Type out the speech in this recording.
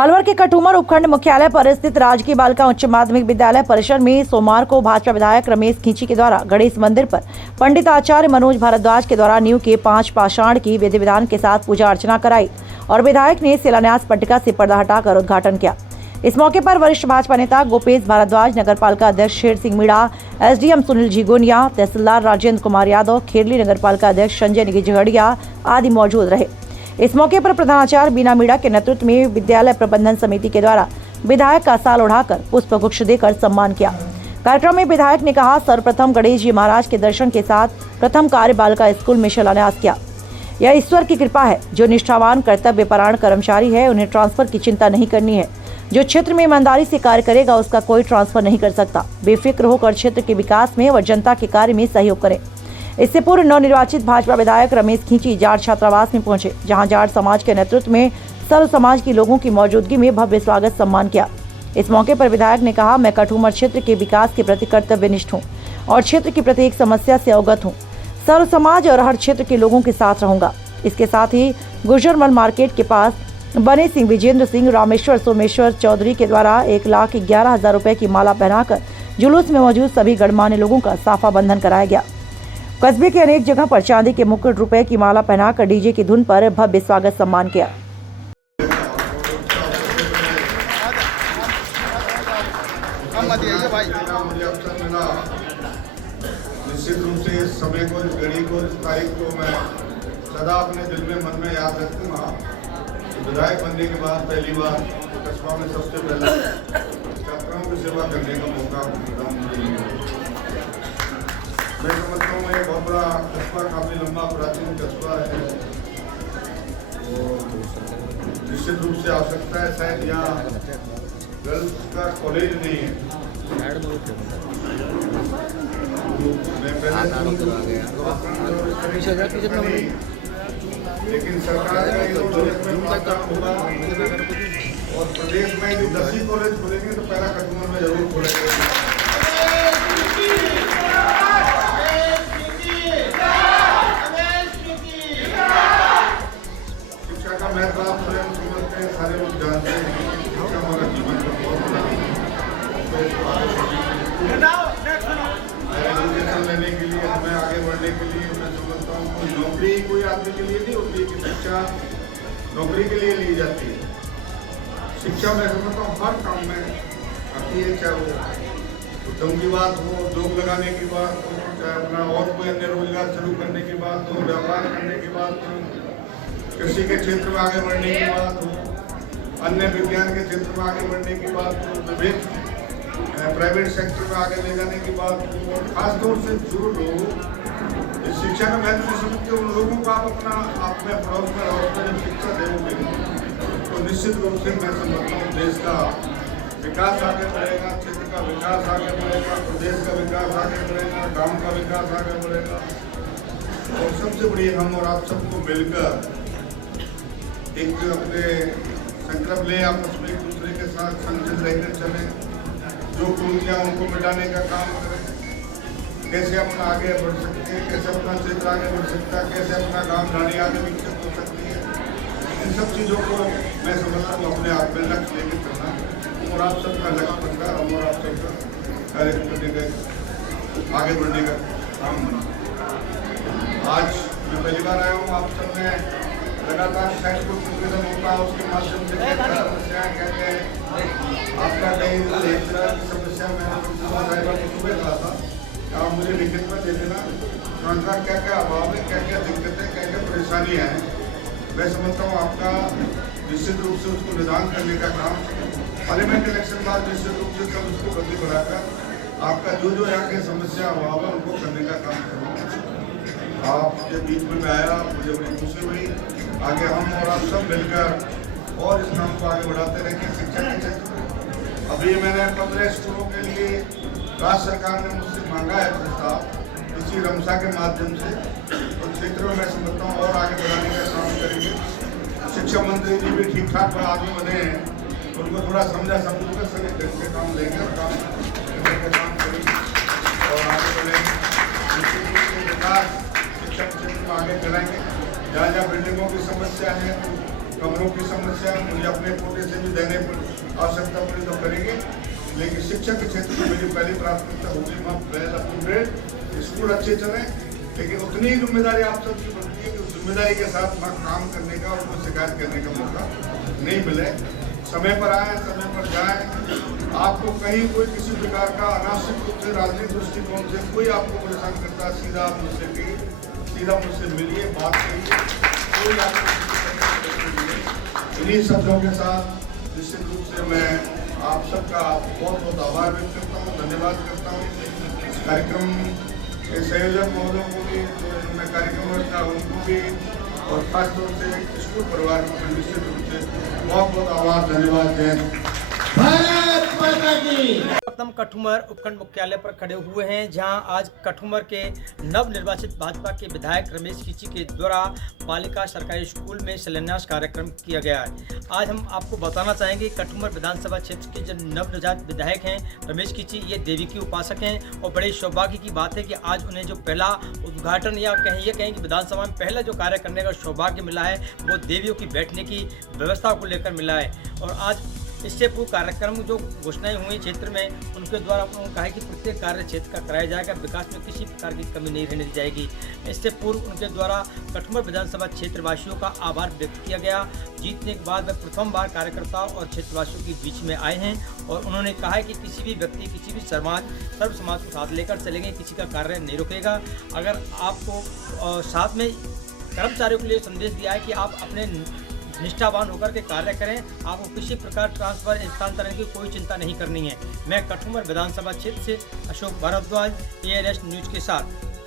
अलवर के कठूमर उपखंड मुख्यालय पर स्थित राजकीय बालिका उच्च माध्यमिक विद्यालय परिसर में सोमवार को भाजपा विधायक रमेश खींची के द्वारा गणेश मंदिर पर पंडित आचार्य मनोज भारद्वाज के द्वारा नींव के 5 पाषाण की विधि विधान के साथ पूजा अर्चना कराई और विधायक ने शिलान्यास पट्टिका से पर्दा हटाकर उद्घाटन किया। इस मौके पर वरिष्ठ भाजपा नेता गोपेश भारद्वाज, नगर पालिका अध्यक्ष शेर सिंह मीणा, एसडीएम सुनील झिगोनिया, तहसीलदार राजेंद्र कुमार यादव, खेरली नगर पालिका अध्यक्ष संजय निगझड़िया आदि मौजूद रहे। इस मौके पर प्रधानाचार्य बीना मीणा के नेतृत्व में विद्यालय प्रबंधन समिति के द्वारा विधायक का शाल उड़ाकर पुष्प गुच्छ देकर सम्मान किया। कार्यक्रम में विधायक ने कहा, सर्वप्रथम गणेश जी महाराज के दर्शन के साथ प्रथम कार्य बालिका स्कूल में शिलान्यास किया। यह ईश्वर की कृपा है। जो निष्ठावान कर्तव्यपरायण कर्मचारी है उन्हें ट्रांसफर की चिंता नहीं करनी है। जो क्षेत्र में ईमानदारी से कार्य करेगा उसका कोई ट्रांसफर नहीं कर सकता। बेफिक्र होकर क्षेत्र के विकास में व जनता के कार्य में सहयोग करें। इससे पूर्व नवनिर्वाचित भाजपा विधायक रमेश खींची जाट छात्रावास में पहुंचे, जहां जाट समाज के नेतृत्व में सर्व समाज के लोगों की मौजूदगी में भव्य स्वागत सम्मान किया। इस मौके पर विधायक ने कहा, मैं कठूमर क्षेत्र के विकास के प्रति कर्तव्यनिष्ठ हूँ और क्षेत्र की प्रत्येक समस्या से अवगत हूँ। सर्व समाज और हर क्षेत्र के लोगों के साथ रहूंगा। इसके साथ ही गुजरमल मार्केट के पास बने सिंह, विजेंद्र सिंह, रामेश्वर सोमेश्वर चौधरी के द्वारा 1,11,000 रुपए की माला पहनाकर जुलूस में मौजूद सभी गणमान्य लोगों का साफा बंधन कराया गया। कस्बे के अनेक जगह पर चांदी के मुकुट, रुपए की माला पहनाकर डीजे की धुन पर भव्य स्वागत सम्मान किया। निश्चित रूप से इस समय को, इस घड़ी को, इस तारीख को मैं सदा अपने दिल में, मन में याद रखूंगा। विधायक बनने के बाद पहली बार कस्बा में सबसे पहले छात्राओं की सेवा करने का मौका मैं समझता हूँ। ये बहुत बड़ा कस्बा, काफी लंबा प्राचीन कस्बा है। निश्चित रूप से आवश्यकता है, शायद यहाँ गर्ल्स का कॉलेज नहीं है। लेकिन सरकार का होगा और प्रदेश में भी 10 कॉलेज खुलेंगे तो पहला कठूमर में जरूर खुलेंगे। शिक्षा का महत्व आप स्वयं समझते हैं, सारे लोग जानते हैं। शिक्षा हमारा जीवन का बहुत बड़ा एजुकेशन लेने के लिए, हमें आगे बढ़ने के लिए मैं समझता हूँ कोई नौकरी कोई आदमी के लिए नहीं होती कि शिक्षा नौकरी के लिए ली जाती है। शिक्षा मैं समझता हूँ हर काम में आती है, चाहे वो उद्यम की बात हो, उद्योग लगाने की बात हो, चाहे अपना और कोई अन्य रोजगार शुरू करने की बात हो, व्यापार करने की बात हो, कृषि के क्षेत्र में आगे बढ़ने की बात हो, अन्य विज्ञान के क्षेत्र में आगे बढ़ने की बात हो, विभिन्न प्राइवेट सेक्टर में आगे ले जाने की बात हो। और खासतौर से जो लोग इस शिक्षा का महत्व समझते उन लोगों को आप अपना आप में पड़ोस में जब शिक्षा देंगे तो निश्चित रूप से मैं समझता हूँ देश का विकास आगे बढ़ेगा, क्षेत्र का विकास आगे बढ़ेगा, प्रदेश का विकास आगे बढ़ेगा, गांव का विकास आगे बढ़ेगा। और सबसे बड़ी हम और आप सबको मिलकर एक अपने संकल्प ले, आपस में एक दूसरे के साथ संगठित रहकर चलें, जो कुरीतियाँ उनको मिटाने का काम करें। कैसे अपना आगे बढ़ सकते हैं, कैसे अपना क्षेत्र आगे बढ़ सकता है, कैसे अपना गांव ढाणी आगे विकसित हो सकती है। इन सब चीज़ों को मैं समझता हूँ अपने आप में लक्ष्य लेकर करना और आप सबका लक्ष्य बनता है और आप सबका कार्य करने का आगे बढ़ने का काम बना। आज मैं पहली बार आया हूँ, आप सब में लगातार साइड को प्रतिवेदन होता है, उसके माध्यम से समस्याएँ कहते हैं आपका कहीं इस तरह की समस्या मैं सुबह कहा था, आप मुझे लिखित में दे देना क्या क्या अभाव है, क्या क्या दिक्कतें, क्या क्या परेशानियाँ हैं। मैं समझता हूँ आपका निश्चित रूप से उसको निदान करने का काम पार्लियामेंट इलेक्शन बाद निश्चित रूप से सब उसको गति बढ़ाकर आपका जो जो यहाँ की समस्या अभाव है उनको करने का काम करूँगा। आपके बीच में मैं आया, मुझे बड़ी खुशी हुई। आगे हम और आप सब मिलकर और इस काम को आगे बढ़ाते रहेंगे। शिक्षा के क्षेत्र में अभी मैंने 15 स्कूलों के लिए राज्य सरकार ने मुझसे मांगा है प्रस्ताव इसी रमसा के माध्यम से, तो क्षेत्र में मैं समझता हूँ और आगे बढ़ाने का काम करेंगे। शिक्षा मंत्री जी भी ठीक ठाक आदमी बने हैं, उनको थोड़ा समझा समझ कर सभी ढंग से काम लेंगे और काम करेंगे और आगे बढ़ेंगे। विकास शिक्षा क्षेत्र में आगे कराएंगे। जहाँ जहाँ बिल्डिंगों की समस्या है कमरों की समस्या मुझे अपने कोटे से भी देने पर आवश्यकता पड़ी तो करेंगे, लेकिन शिक्षा के क्षेत्र में मेरी पहली प्राथमिकता होगी well up to date, school अच्छे चलें, लेकिन उतनी ही जिम्मेदारी आप सबकी बनती है कि उस जिम्मेदारी के साथ वहाँ काम करने का, उनको शिकायत करने का मौका नहीं मिले। समय पर आए, समय पर जाएं। आपको कहीं कोई किसी प्रकार का अनावश्यक रूप से राजनीतिक दृष्टिकोण से कोई आपको परेशान करता, सीधा आप मुझसे कहिए, सीधा मुझसे मिलिए, बात करिए, कोई आपको इन्हीं शब्दों के साथ निश्चित रूप से मैं आप सबका बहुत बहुत आभार व्यक्त करता हूँ, धन्यवाद करता हूँ। इस कार्यक्रम के संयोजक महोदयों को भी, जो इन्होंने कार्यक्रम रखा उनको भी, और खासतौर से स्कूल परिवार को निश्चित रूप से बहुत बहुत आभार, धन्यवाद। जय हिंद। भारत माता की। हम कठुमर उपखंड मुख्यालय पर खड़े हुए हैं, जहां आज कठुमर के नवनिर्वाचित भाजपा के विधायक रमेश खींची के द्वारा बालिका सरकारी स्कूल में शिलान्यास कार्यक्रम किया गया है। आज हम आपको बताना चाहेंगे कठुमर विधानसभा क्षेत्र के जो नवनिर्वाचित विधायक हैं रमेश खींची, ये देवी की उपासक हैं और बड़े सौभाग्य की बात है कि आज उन्हें जो पहला उद्घाटन या कहें कि विधानसभा में पहला जो कार्य करने का सौभाग्य मिला है वो देवियों की बैठने की व्यवस्था को लेकर मिला है। और आज इससे पूर्व कार्यक्रम जो घोषणाएं हुई क्षेत्र में उनके द्वारा उन्होंने कहा कि प्रत्येक कार्य क्षेत्र का कराया जाएगा, विकास में किसी प्रकार की कमी नहीं रहने दी जाएगी। इससे पूर्व उनके द्वारा कठुमर विधानसभा क्षेत्रवासियों का आभार व्यक्त किया गया। जीतने के बाद वे प्रथम बार कार्यकर्ताओं और क्षेत्रवासियों के बीच में आए हैं और उन्होंने कहा है कि किसी भी व्यक्ति, किसी भी सर्व समाज को साथ लेकर चलेंगे, किसी का कार्य नहीं रुकेगा। अगर आपको साथ में कर्मचारियों के लिए संदेश दिया है कि आप अपने निष्ठावान होकर के कार्य करें, आपको किसी प्रकार ट्रांसफर स्थानांतरण की कोई चिंता नहीं करनी है। मैं कठुमर विधानसभा क्षेत्र से अशोक भारद्वाज, ANS न्यूज के साथ।